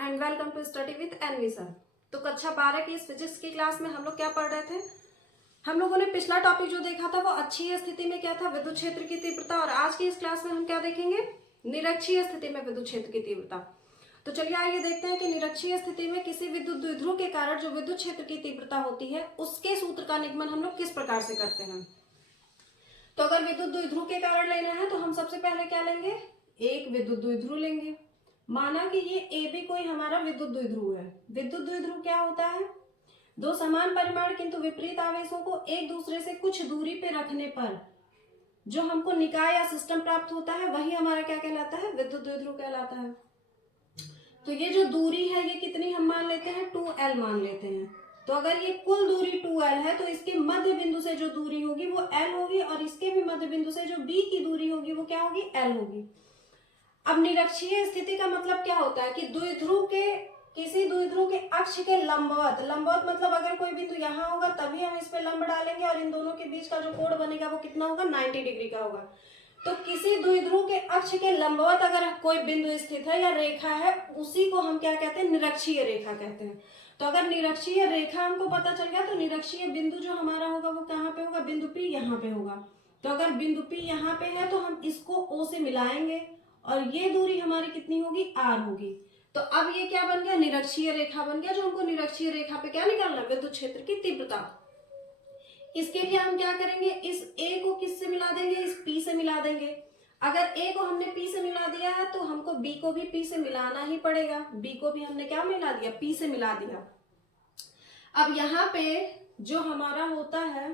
And welcome to study with NV sir. तो कक्षा 12 की इस फिजिक्स की क्लास में हम लोग क्या पढ़ रहे थे। हम लोगों ने पिछला टॉपिक जो देखा था वो अच्छी स्थिति में क्या था, विद्युत क्षेत्र की तीव्रता। और आज की इस क्लास में हम क्या देखेंगे, निरक्षीय स्थिति में विद्युत क्षेत्र की तीव्रता। तो चलिए आइए देखते हैं कि निरक्षीय स्थिति में किसी विद्युत द्विध्रुव के कारण जो विद्युत क्षेत्र की तीव्रता होती है उसके सूत्र का निगमन हम लोग किस प्रकार से करते हैं। तो अगर विद्युत द्विध्रुव के कारण लेना है तो हम सबसे पहले क्या लेंगे, एक विद्युत द्विध्रुव लेंगे। माना कि ये ए बी कोई हमारा विद्युत द्विध्रुव है। विद्युत द्विध्रुव क्या होता है, दो समान परिमाण किंतु विपरीत आवेशों को एक दूसरे से कुछ दूरी पे रखने पर जो हमको निकाय या सिस्टम प्राप्त होता है वही हमारा क्या कहलाता है, विद्युत द्विध्रुव कहलाता है। तो ये जो दूरी है ये कितनी हम मान लेते हैं, 2L मान लेते हैं। तो अगर ये कुल दूरी 2L है तो इसके मध्य बिंदु से जो दूरी होगी वो L होगी और इसके भी मध्य बिंदु से जो B की दूरी होगी वो क्या होगी, L होगी। अब निरक्षीय स्थिति का मतलब क्या होता है कि द्विध्रुव के किसी द्विध्रुव के अक्ष के लंबवत, लंबवत मतलब अगर कोई बिंदु यहाँ होगा तभी हम इस पे लंब डालेंगे और इन दोनों के बीच का जो कोण बनेगा वो कितना होगा, 90 डिग्री का होगा। तो किसी द्विध्रुव के अक्ष के लंबवत अगर कोई बिंदु स्थित है या रेखा है उसी को हम क्या कहते हैं, निरक्षीय रेखा कहते हैं। तो अगर निरक्षीय रेखा हमको पता चल गया तो निरक्षीय बिंदु जो हमारा होगा वो कहाँ पे होगा, बिंदु P यहाँ पे होगा। तो अगर बिंदु P यहाँ पे है तो हम इसको O से मिलाएंगे और ये दूरी हमारी कितनी होगी, R होगी। तो अब ये क्या बन गया, निरक्षीय रेखा बन गया। जो हमको निरक्षीय रेखा पे क्या निकालना है, विद्युत क्षेत्र की तीव्रता। इसके लिए हम क्या करेंगे, इस A को किससे मिला देंगे, इस P से मिला देंगे। अगर A को हमने P से मिला दिया है तो हमको B को भी P से मिलाना ही पड़ेगा। B को भी हमने क्या मिला दिया, P से मिला दिया। अब यहाँ पे जो हमारा होता है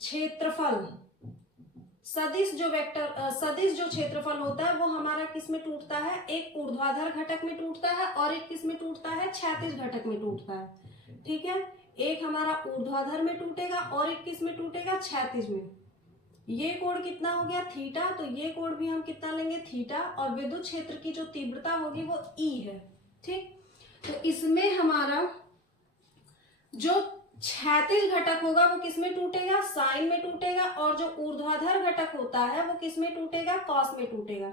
क्षेत्रफल, सदिश जो क्षेत्रफल होता है वो हमारा किस में टूटता है, एक ऊर्ध्वाधर घटक में टूटता है और एक किस में टूटता है, क्षैतिज घटक में टूटता है। ठीक है, एक हमारा ऊर्ध्वाधर में टूटेगा और एक किस में टूटेगा, क्षैतिज में। ये कोण कितना हो गया, थीटा। तो ये कोण भी हम कितना लेंगे, थीटा। और विद्युत क्षेत्र की जो तीव्रता होगी वो E है। ठीक, तो इसमें हमारा जो क्षैतिज घटक होगा वो किसमें टूटेगा, साइन में टूटेगा। और जो ऊर्ध्वाधर घटक होता है वो किसमें टूटेगा, कॉस में टूटेगा।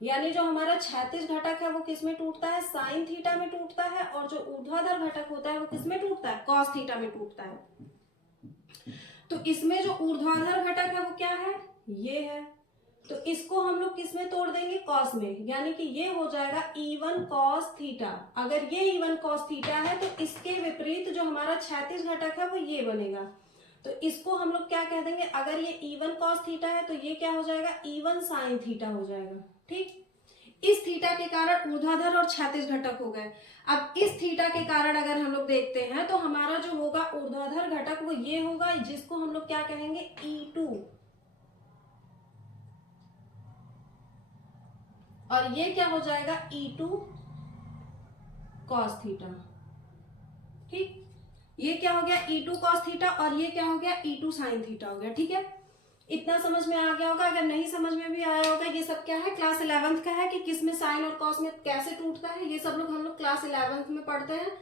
यानी जो हमारा क्षैतिज घटक है वो किसमें टूटता है, साइन थीटा में टूटता है। और जो ऊर्ध्वाधर घटक होता है वो किसमें टूटता है, कॉस थीटा में टूटता है। तो इसमें जो ऊर्ध्वाधर घटक है वो क्या है, ये है। तो इसको हम लोग किसमें तोड़ देंगे, कॉस में। यानी कि ये हो जाएगा E1 cos थीटा। अगर ये E1 cos थीटा है तो इसके विपरीत जो हमारा क्षैतिज घटक है वो ये बनेगा। तो इसको हम लोग क्या कह देंगे, अगर ये E1 cos थीटा है तो ये क्या हो जाएगा, E1 sin थीटा हो जाएगा। ठीक, इस थीटा के कारण ऊर्ध्वाधर और क्षैतिज घटक हो गए। अब इस थीटा के कारण अगर हम लोग देखते हैं तो हमारा जो होगा ऊर्ध्वाधर घटक वो ये होगा, जिसको हम लोग क्या कहेंगे, E2। और ये क्या हो जाएगा, E2 cos थीटा। ठीक, ये क्या हो गया, E2 cos थीटा और ये क्या हो गया, E2 sin थीटा हो गया। ठीक है, इतना समझ में आ गया होगा। अगर नहीं समझ में भी आया होगा, ये सब क्या है, क्लास 11th का है कि किस में साइन और कॉस में कैसे टूटता है, ये सब लोग हम लोग क्लास 11th में पढ़ते हैं।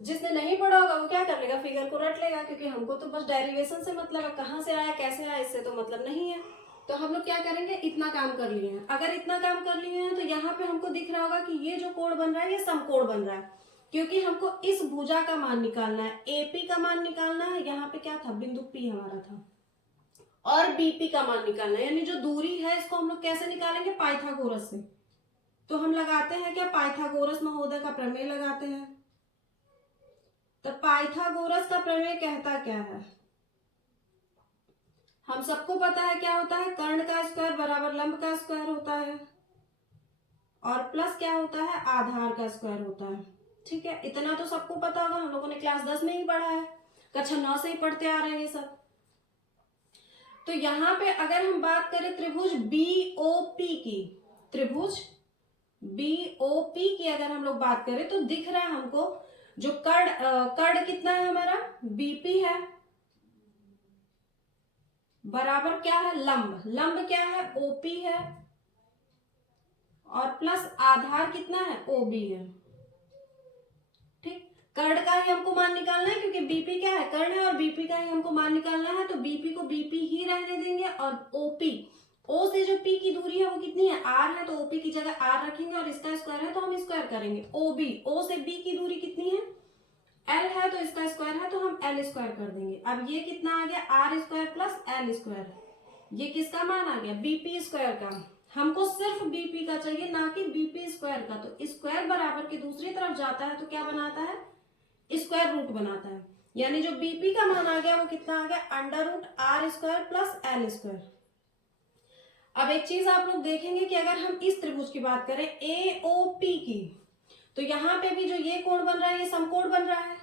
जिसने नहीं पढ़ा होगा वो क्या कर लेगा, फिगर को रट लेगा, क्योंकि हमको तो बस डेरिवेशन से मतलब है, कहाँ से आया कैसे आया इससे तो मतलब नहीं है। तो हम लोग क्या करेंगे, इतना काम कर लिए हैं। अगर इतना काम कर लिए हैं तो यहाँ पे हमको दिख रहा होगा कि ये जो कोण बन रहा है ये समकोण बन रहा है, क्योंकि हमको इस भुजा का मान निकालना है, AP का मान निकालना है। यहाँ पे क्या था, बिंदु P हमारा था, और BP का मान निकालना है। यानी जो दूरी है इसको हम लोग कैसे निकालेंगे, पाइथागोरस से। तो हम लगाते हैं क्या, पाइथागोरस महोदय का प्रमेय लगाते हैं। तो पाइथागोरस का प्रमेय कहता क्या है, हम सबको पता है क्या होता है, कर्ण का स्क्वायर बराबर लंब का स्क्वायर होता है और प्लस क्या होता है, आधार का स्क्वायर होता है। ठीक है, इतना तो सबको पता होगा, हम लोगों ने क्लास 10 में ही पढ़ा है, कक्षा 9 से ही पढ़ते आ रहे हैं ये सब। तो यहाँ पे अगर हम बात करें त्रिभुज BOP की, त्रिभुज BOP की अगर हम लोग बात करें तो दिख रहा है हमको जो कर्ण कितना है हमारा, BP है, बराबर क्या है, लंब, लंब क्या है, OP है, और प्लस आधार कितना है, OB है। ठीक, कर्ण का ही हमको मान निकालना है क्योंकि BP क्या है, कर्ण है, और BP का ही हमको मान निकालना है। तो BP को BP ही रहने देंगे और OP ओ से जो पी की दूरी है वो कितनी है, आर है, तो ओपी की जगह आर रखेंगे और इसका स्क्वायर है तो हम स्क्वायर करेंगे। ओ बी, ओ से बी की दूरी कितनी है, एल है, तो इसका स्क्वायर है तो हम एल स्क्वायर कर देंगे। अब ये कितना आ गया, R square plus L square, ये किसका मान आ गया, बीपी स्क्वायर का। हमको सिर्फ बीपी का चाहिए, ना कि बीपी स्क्वायर का। तो स्क्वायर बराबर की दूसरी तरफ जाता है तो क्या बनाता है, स्क्वायर रूट बनाता है। यानी जो बीपी का मान आ गया वो कितना आ गया, under root are square plus L square. अब एक चीज आप लोग देखेंगे कि अगर हम इस त्रिभुज की बात करें ए ओ पी की, तो यहाँ पे भी जो ये कोण बन रहा है ये समकोण बन रहा है।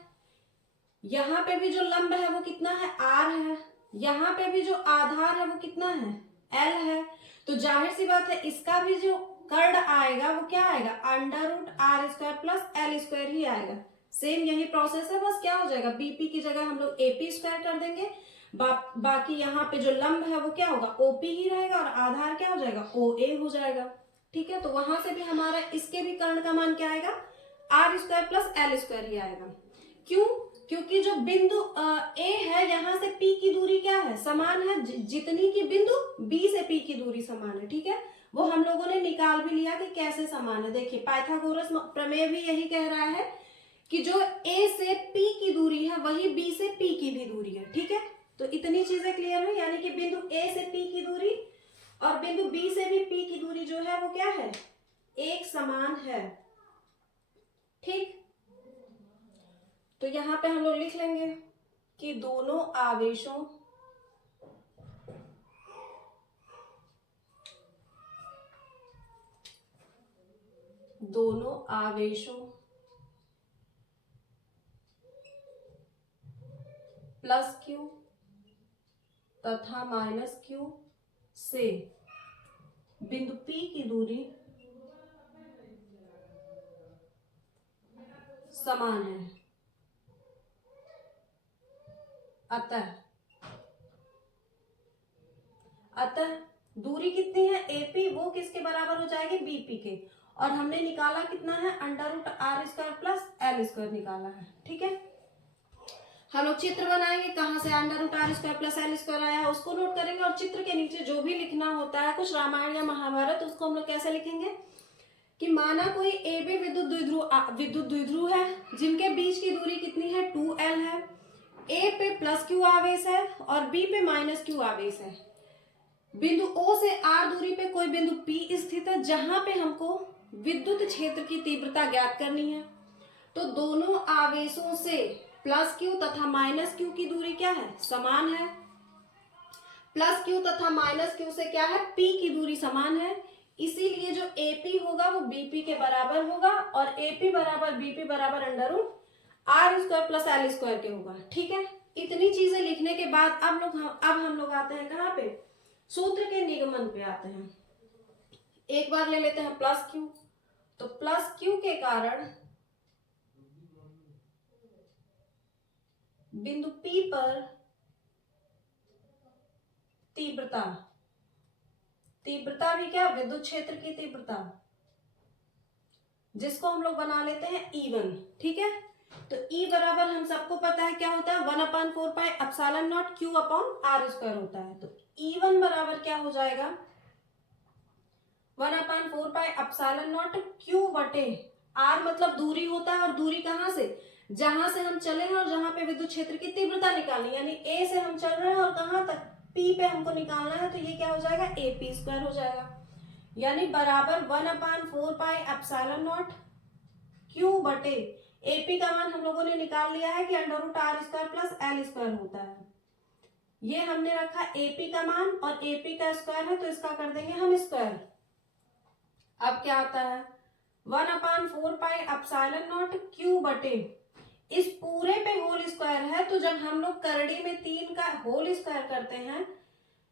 यहाँ पे भी जो लंब है वो कितना है, आर है। यहाँ पे भी जो आधार है वो कितना है, एल है। तो जाहिर सी बात है इसका भी जो कर्ण आएगा वो क्या आएगा, under root are square plus L square ही आएगा। सेम यही प्रोसेस है, बस क्या हो जाएगा, बीपी की जगह हम लोग एपी स्क्वायर कर देंगे। बाकी यहाँ पे जो लंब है वो क्या होगा, ओपी ही रहेगा, और आधार क्या हो जाएगा, ओ ए हो जाएगा। ठीक है, तो वहां से भी हमारा इसके भी कर्ण का मान क्या आएगा, r square plus L square ही आएगा। क्यों, क्योंकि जो बिंदु ए है यहाँ से पी की दूरी क्या है, समान है, जितनी की बिंदु बी से पी की दूरी समान है। ठीक है, वो हम लोगों ने निकाल भी लिया कि कैसे समान है। देखिए पाइथागोरस प्रमेय भी यही कह रहा है कि जो ए से पी की दूरी है वही बी से पी की भी दूरी है। ठीक है, तो इतनी चीजें क्लियर हुई, यानी कि बिंदु ए से पी की दूरी और बिंदु बी से भी पी की दूरी जो है वो क्या है, एक समान है। ठीक, तो यहां पे हम लोग लिख लेंगे कि दोनों आवेशों प्लस क्यू तथा माइनस क्यू से बिंदु P की दूरी समान है। अतः दूरी कितनी है, एपी, वो किसके बराबर हो जाएगी, बीपी के। और हमने निकाला कितना है, under root are square plus L square निकाला है। ठीक है, हम लोग चित्र बनाएंगे, कहां से under root are square plus L square आया है उसको नोट करेंगे, और चित्र के नीचे जो भी लिखना होता है कुछ रामायण या महाभारत, उसको हम लोग कैसे लिखेंगे कि माना कोई ए बी विद्युत द्विध्रुव है जिनके बीच की दूरी कितनी है, 2l है। ए पे प्लस क्यू आवेश है और बी पे माइनस क्यू आवेश है। बिंदु O से R दूरी पे कोई बिंदु P स्थित है जहां पे हमको विद्युत क्षेत्र की तीव्रता ज्ञात करनी है। तो दोनों आवेशों से प्लस क्यू तथा माइनस क्यू की दूरी क्या है, समान है। प्लस क्यू तथा माइनस क्यू से क्या है, P की दूरी समान है, इसीलिए जो AP होगा वो BP के बराबर होगा, और AP बराबर BP बराबर under root are square plus L square के होगा। ठीक है, इतनी चीजें लिखने के बाद अब हम लोग आते हैं कहाँ पे, सूत्र के निगमन पे आते हैं। एक बार ले लेते हैं प्लस क्यू, तो प्लस क्यू के कारण बिंदु P पर तीव्रता भी क्या, विद्युत क्षेत्र की तीव्रता, जिसको हम लोग बना लेते हैं E1। ठीक है, तो E बराबर हम सबको पता है क्या होता है, 1/4 pi epsilon not Q upon R square होता है। तो E1 बराबर क्या हो जाएगा, 1/4 पाई एप्सिलॉन नॉट Q बटे R, मतलब दूरी होता है, और दूरी कहां से, जहां से हम चले हैं और जहां पे विद्युत क्षेत्र की तीव्रता निकालनी, यानी A से हम चल रहे हैं और कहां तक, P पे हमको निकालना है, तो ये क्या हो जाएगा, AP स्क्वायर हो जाएगा। यानी बराबर 1/4 पाई एप्सिलॉन नॉट Q बटे AP का मान हम लोगों ने निकाल लिया है कि under root are square plus L square होता है। ये हमने रखा AP का मान, और AP का स्क्वायर है तो इसका कर देंगे हम स्क्वायर। अब क्या आता है, 1/4 पाई एप्सिलॉन नॉट Q बटे, इस पूरे पे होल स्क्वायर है, तो जब हम लोग करड़ी में 3 का होल स्क्वायर करते हैं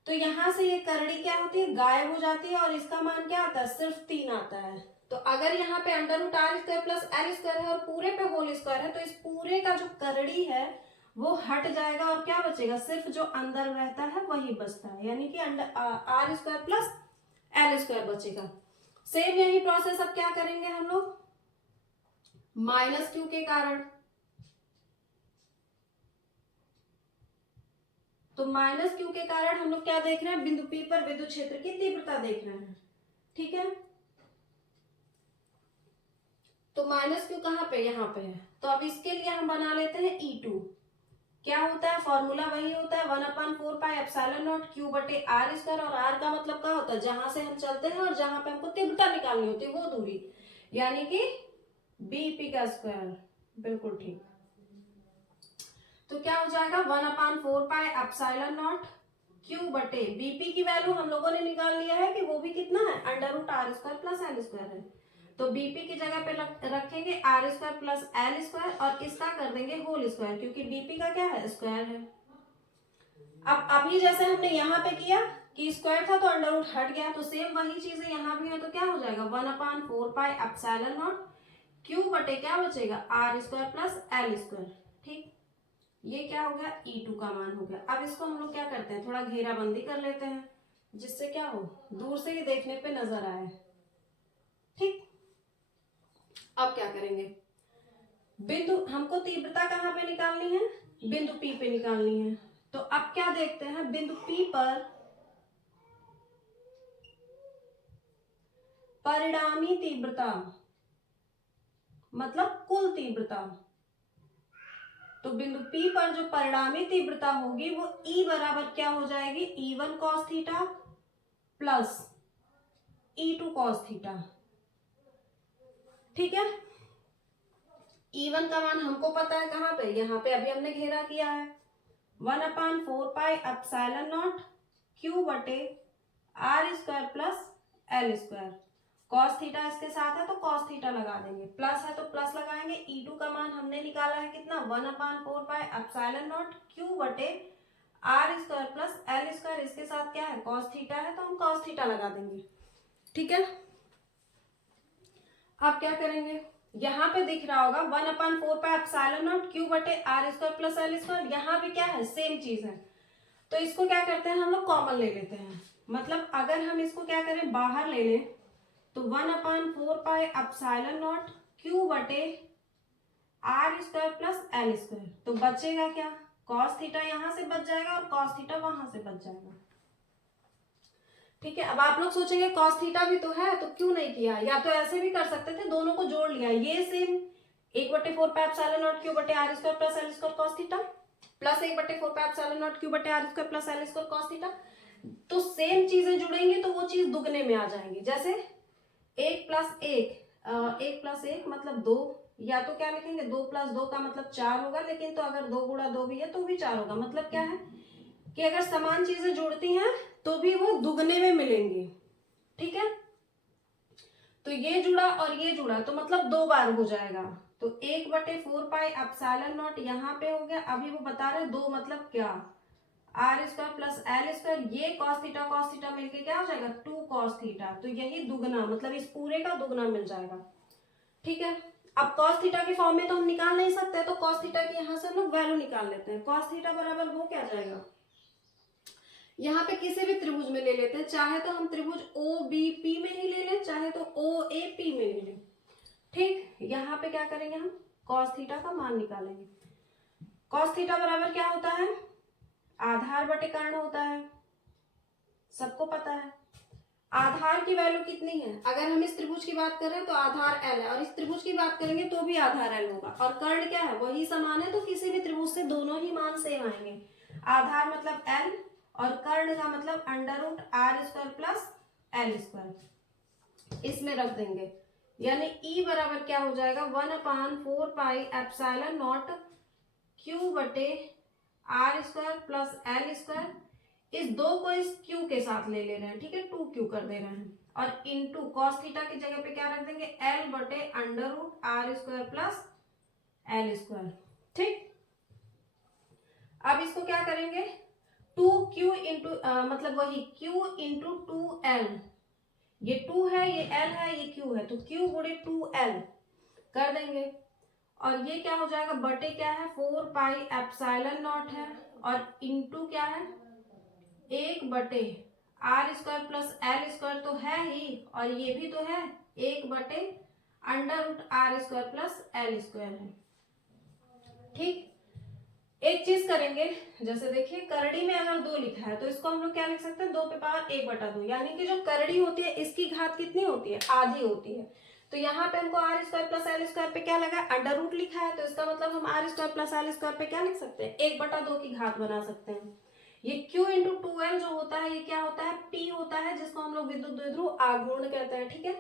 तो यहां से ये करड़ी क्या होती है, गायब हो जाती है, और इसका मान क्या आता है, सिर्फ 3 आता है। तो अगर यहाँ पे under root are square plus L square है और पूरे पे होल स्क्वायर है, तो इस पूरे का जो करड़ी है वो हट जाएगा, और क्या बचेगा, सिर्फ जो अंदर रहता है वही बचता है, यानी कि R square plus L square बचेगा। सेम यही प्रोसेस अब क्या करेंगे हम लोग, माइनस क्यू के कारण तो माइनस क्यू के कारण हम लोग क्या देख रहे हैं, बिंदु P पर विद्युत क्षेत्र की तीव्रता देख रहे हैं। ठीक है, तो माइनस क्यू कहाँ पे, यहाँ पे है। तो अब इसके लिए हम बना लेते हैं E2। क्या होता है, फॉर्मूला वही होता है 1/4πε0 Q बटे R स्क्वायर। और R का मतलब क्या होता है, जहां से हम चलते हैं और जहां पे हमको तीव्रता निकालनी होती है वो दूरी, यानी कि BP का स्क्वायर। बिल्कुल ठीक। तो क्या हो जाएगा 1/4πε0 Q बटे BP की वैल्यू हम लोगों ने निकाल लिया है कि वो भी कितना है, √R square plus L square है। तो BP की जगह पे रखेंगे R square plus L square और इसका कर देंगे होल स्क्वायर, क्योंकि BP का क्या है, स्क्वायर है। अब अभी जैसे हमने यहाँ पे किया कि स्क्वायर था तो अंडर रूट हट गया, तो सेम वही चीजें यहाँ भी है। तो क्या हो जाएगा 1/4πε0 Q बटे क्या बचेगा, R square plus L square. ठीक, ये क्या हो गया, E2 का मान हो गया। अब इसको हम लोग क्या करते हैं, थोड़ा घेराबंदी कर लेते हैं, जिससे क्या हो, दूर से ही देखने पे नजर आए। ठीक, अब क्या करेंगे, बिंदु, हमको तीव्रता कहाँ पे निकालनी है, बिंदु P पे निकालनी है। तो अब क्या देखते हैं, बिंदु P पर परिणामी तीव्रता मतलब कुल तीव्रता। तो बिंदु P पर जो परिणामी तीव्रता होगी वो E बराबर क्या हो जाएगी, E1 cos theta plus E2 cos theta. ठीक है, E1 का मान हमको पता है कहाँ पे, यहाँ पे अभी हमने घेरा किया है 1/4πε0 Q बटे R square plus L square. Cos theta इसके साथ है तो कॉस थीटा लगा देंगे, प्लस है तो प्लस लगाएंगे। E2 का मान हमने निकाला है कितना, 1/4πε0 Q बटे R square plus L square, इसके साथ क्या है, कॉस थीटा है तो हम कॉस थीटा लगा देंगे। ठीक है, अब क्या करेंगे, यहाँ पे दिख रहा होगा 1/4πε0 Q बटे R square plus L square, यहाँ भी क्या है, सेम चीज है। तो इसको क्या करते हैं, हम लोग कॉमन ले लेते हैं। मतलब अगर हम इसको क्या करें, बाहर ले लें, तो 1/4πε0 Q बटे R square plus L square. तो बचेगा क्या, कॉस थीटा यहां से बच जाएगा और कॉस थीटा वहां से बच जाएगा। ठीक है, अब आप लोग सोचेंगे कॉस थीटा भी तो है तो क्यों नहीं किया, या तो ऐसे भी कर सकते थे, दोनों को जोड़ लिया, ये सेम 1/4πε0 Q बटे R square plus L square cos theta plus 1/4πε0 Q बटे R square plus L square cos theta. तो सेम चीजें जुड़ेंगी तो वो चीज दुगने में आ जाएंगी। जैसे 1 + 1 मतलब 2, या तो क्या लिखेंगे 2 + 2 का मतलब 4 होगा, लेकिन तो अगर 2 × 2 भी है तो भी 4 होगा। मतलब क्या है कि अगर समान चीजें जुड़ती हैं तो भी वो दुगने में मिलेंगी। ठीक है, तो ये जुड़ा और ये जुड़ा तो मतलब 2 बार हो जाएगा। तो 1/4πε0 यहाँ पे हो गया। अभी वो बता रहे 2 मतलब क्या, R square plus L square, ये cos थीटा मिलके क्या हो जाएगा 2 cos थीटा। तो यही दुगना मतलब इस पूरे का दुगना मिल जाएगा। ठीक है, अब cos थीटा के फॉर्म में तो हम निकाल नहीं सकते, तो cos थीटा की यहाँ से हम लोग वैल्यू निकाल लेते हैं। cos थीटा बराबर वो क्या जाएगा, यहाँ पे किसी भी त्रिभुज में ले लेते हैं, चाहे तो हम त्रिभुज OBP में ही ले लें, चाहे तो OAP में ले लें। ठीक, यहाँ पे क्या करेंगे, हम cos थीटा का मान निकालेंगे। cos थीटा बराबर क्या होता है, आधार बटे कर्ण होता है, सबको पता है। आधार की वैल्यू कितनी है, अगर हम इस त्रिभुज की बात करें तो आधार L है, और इस त्रिभुज की बात करेंगे तो भी आधार L होगा। और कर्ण क्या है, वही समान है, तो किसी भी त्रिभुज से दोनों ही मान सेम आएंगे। आधार मतलब L और कर्ण का मतलब √R square plus L square, इसमें रख देंगे। यानी E बराबर क्या हो जाएगा 1/4πε0 Q बटे R square plus L square. इस 2 को इस Q के साथ ले रहे हैं, ठीक है, 2Q कर दे रहे हैं, और इनटू cos थीटा की जगह पे क्या रख देंगे, L बटे √R square plus L square. ठीक, अब इसको क्या करेंगे, 2Q इंटू मतलब वही Q इंटू 2L, ये 2 है, ये L है, ये Q है, तो Q गुणे 2L कर देंगे। और ये क्या हो जाएगा, बटे क्या है 4πε0 है, और इंटू क्या है 1/R square plus L square तो है ही, और ये भी तो है 1/√R square plus L square है। ठीक, एक चीज करेंगे, जैसे देखिए करड़ी में अगर 2 लिखा है तो इसको हम लोग क्या लिख सकते हैं, 2 पे पावर 1/2, यानी कि जो करड़ी होती है इसकी घात कितनी होती है, आधी होती है। तो यहाँ पे हमको R square plus L square पे क्या लगा, अंडर रूट लिखा है, तो इसका मतलब हम R square plus L square पे क्या लिख सकते हैं, 1/2 की घात बना सकते हैं। ये Q इंटू 2L जो होता है ये क्या होता है, P होता है, जिसको हम लोग विद्युत द्विध्रुव आघूर्ण कहते हैं, ठीक है।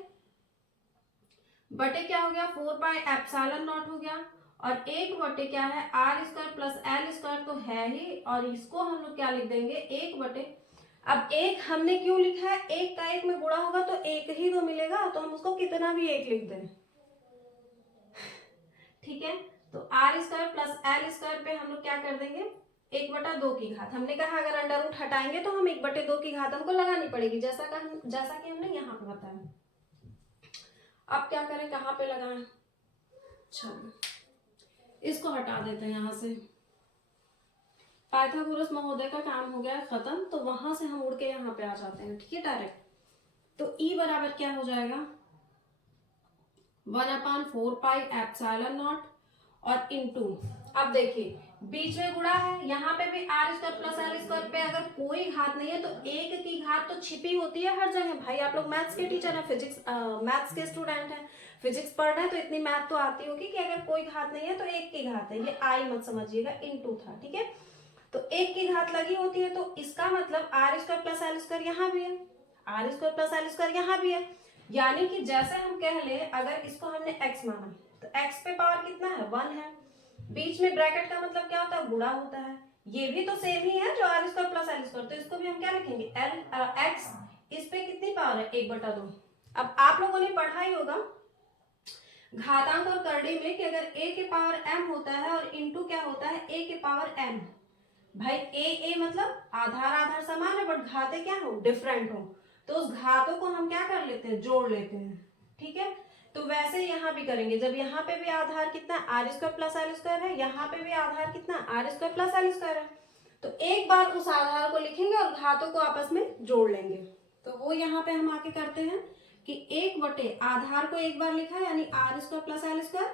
बटे क्या हो गया, 4 पाई एप्सिलॉन नॉट हो गया, और 1 बटे क्या है, R square plus L square तो है ही, और इसको हम लोग क्या लिख देंगे, 1 बटे, अब 1 हमने क्यों लिखा है, 1 का 1 में गुणा होगा तो 1 ही तो मिलेगा, तो हम उसको कितना भी 1 लिख दें, ठीक है। तो R square plus L square पे हम लोग क्या कर देंगे, 1/2 की घात। हमने कहा अगर अंडर रूट हटाएंगे तो हम 1/2 की घात हमको लगानी पड़ेगी, जैसा कि हमने यहाँ पे बताया। अब क्या करें, कहाँ पे लगाएं, चलो इसको हटा देते हैं यहाँ से, पाइथागोरस महोदय का काम हो गया है खत्म, तो वहां से हम उड़ के यहाँ पे आ जाते हैं, ठीक है, डायरेक्ट। तो E बराबर क्या हो जाएगा, 1/4 पाई एप्सिलॉन नॉट, और इनटू, अब देखिए बीच में गुणा है, यहाँ पे भी R square plus L square पे अगर कोई घात नहीं है तो 1 की घात तो छिपी होती है हर जगह। भाई आप लोग मैथ्स के टीचर हैं, फिजिक्स मैथ्स के स्टूडेंट हैं, फिजिक्स पढ़ रहे हैं, तो इतनी मैथ तो आती होगी कि अगर कोई घात नहीं है तो 1 की घात है, ये आई मत समझिएगा, इनटू था, ठीक है। तो 1 की घात लगी होती है, तो इसका मतलब R square plus L square यहाँ भी है, R square plus L square यहाँ भी है, यानी कि जैसे हम कह ले अगर इसको हमने x माना तो x पे पावर कितना है, 1 है, बीच में ब्रैकेट का मतलब क्या होता है, गुणा होता है, ये भी तो सेम ही है जो R square plus L square, तो इसको भी हम क्या लिखेंगे, x, इस पे कितनी पावर है, 1/2। अब आप लोगों ने पढ़ा ही होगा घातांक और करड़ी में कि अगर a के पावर m होता है और इनटू क्या होता है, a के पावर m, भाई a मतलब आधार आधार समान है बट घाते क्या हो, डिफरेंट हो, तो उस घातों को हम क्या कर लेते हैं, जोड़ लेते हैं, ठीक है। तो वैसे यहाँ भी करेंगे, जब यहाँ पे भी आधार कितना R square plus L square है, यहाँ पे भी आधार कितना R square plus L square है, तो एक बार उस आधार को लिखेंगे और घातों को आपस में जोड़ लेंगे। तो वो यहाँ पे हम आके करते हैं कि 1 बटे आधार को एक बार लिखा यानी R square plus L square,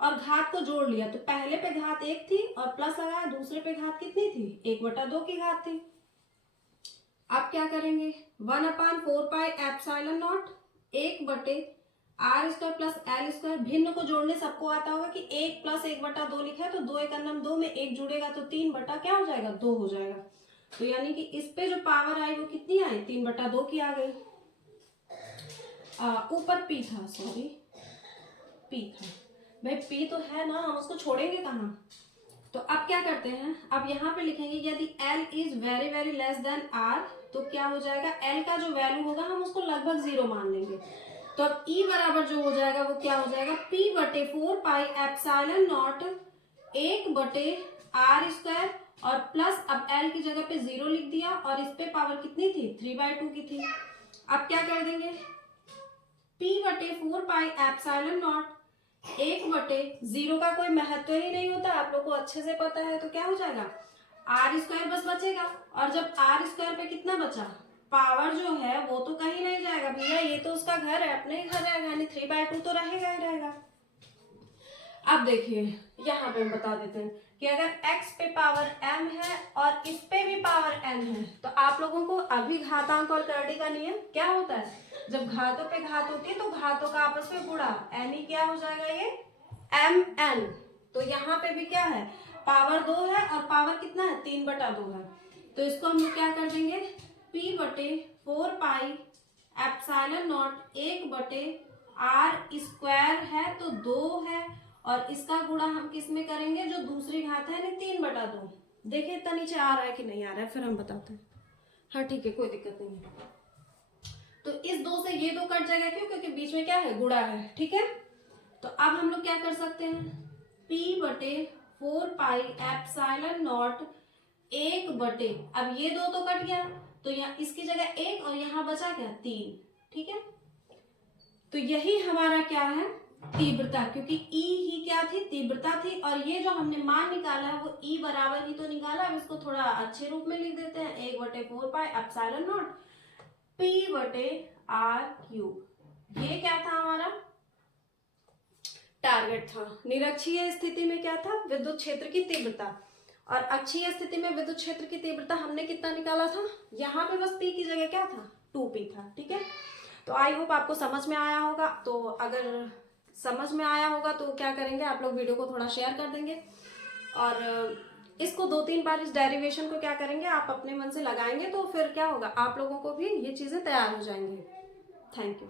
और घात को जोड़ लिया, तो पहले पे घात 1 थी और प्लस लगाया, दूसरे पे घात कितनी थी, 1/2 की घात थी। अब क्या करेंगे, 1/4 पाई एप्सिलॉन नॉट, 1 बटे R square plus L square, भिन्न को जोड़ने सबको आता होगा कि 1 प्लस 1/2 लिखा है, तो 2 1 2 में 1 जुड़ेगा तो 3 बटा क्या हो जाएगा, 2 हो जाएगा, तो यानी कि इस पे जो पावर आई वो कितनी आई, 3/2 की आ गई। ऊपर पी था, सॉरी पी था, भाई पी तो है ना, हम उसको छोड़ेंगे कहाँ। तो अब क्या करते हैं, अब यहाँ पे लिखेंगे यदि L is very very less than R, तो क्या हो जाएगा, L का जो वैल्यू होगा हम उसको लगभग 0 मान लेंगे, तो अब E बराबर जो हो जाएगा वो क्या हो जाएगा, P/4 पाई एप्सिलॉन नॉट 1 बटे आर स्क्वायर, और प्लस अब L की जगह पे 0 लिख दिया, और इस पे पावर कितनी थी, 3/2 की थी। अब क्या कर देंगे, P/4 पाई एप्सिलॉन नॉट 1/0 का कोई महत्व ही नहीं होता, आप लोग को अच्छे से पता है, तो क्या हो जाएगा, आर स्क्वायर बस बचेगा, और जब आर स्क्वायर पे कितना बचा, पावर जो है वो तो कहीं नहीं जाएगा भैया, ये तो उसका घर है, अपने ही घर रहेगा, यानी 3/2 तो रहेगा ही रहेगा। अब देखिए यहाँ पे हम बता देते हैं कि अगर x पे पावर m है और इस पे भी पावर n है, तो आप लोगों को अभी घातांक और करड़ी का नियम क्या होता है, जब घातों पे घात होती है तो घातों का आपस में गुणा, m ही क्या हो जाएगा, ये mn, तो यहाँ पे भी क्या है, पावर 2 है और पावर कितना है, 3/2 है, तो इसको हम लोग क्या कर देंगे, P/4 पाई एप्सिलॉन नॉट 1 बटे आर स्क्वायर है तो 2 है, और इसका गुणा हम किस में करेंगे, जो दूसरी घात है यानी 3/2। देखिए इतना नीचे आ रहा है कि नहीं आ रहा है, फिर हम बताते हैं। हाँ ठीक है, कोई दिक्कत नहीं है। तो इस 2 से ये 2 कट जाएगा, क्यों, क्योंकि बीच में क्या है, गुणा है, ठीक है। तो अब हम लोग क्या कर सकते हैं, P/4 पाई एप्सिलॉन नॉट 1 बटे, अब ये 2 तो कट गया, तो यहाँ इसकी जगह 1 और यहाँ बचा क्या, 3, ठीक है। तो यही हमारा क्या है, तीव्रता, क्योंकि E ही क्या थी, तीव्रता थी, और ये जो हमने मान निकाला है वो E बराबर ही तो निकाला। अब इसको थोड़ा अच्छे रूप में लिख देते हैं, 1/4 पाई एप्सिलॉन नॉट P/r³। ये क्या था, हमारा टारगेट था, निरक्षीय स्थिति में क्या था, विद्युत क्षेत्र की तीव्रता, और अक्षीय स्थिति में विद्युत क्षेत्र की तीव्रता हमने कितना निकाला था, यहाँ पे बस P की जगह क्या था, 2P था। ठीक है, तो आई होप आपको समझ में आया होगा। तो अगर समझ में आया होगा तो क्या करेंगे, आप लोग वीडियो को थोड़ा शेयर कर देंगे और इसको 2-3 बार इस डेरिवेशन को क्या करेंगे, आप अपने मन से लगाएंगे तो फिर क्या होगा, आप लोगों को भी ये चीज़ें तैयार हो जाएंगी। Thank you.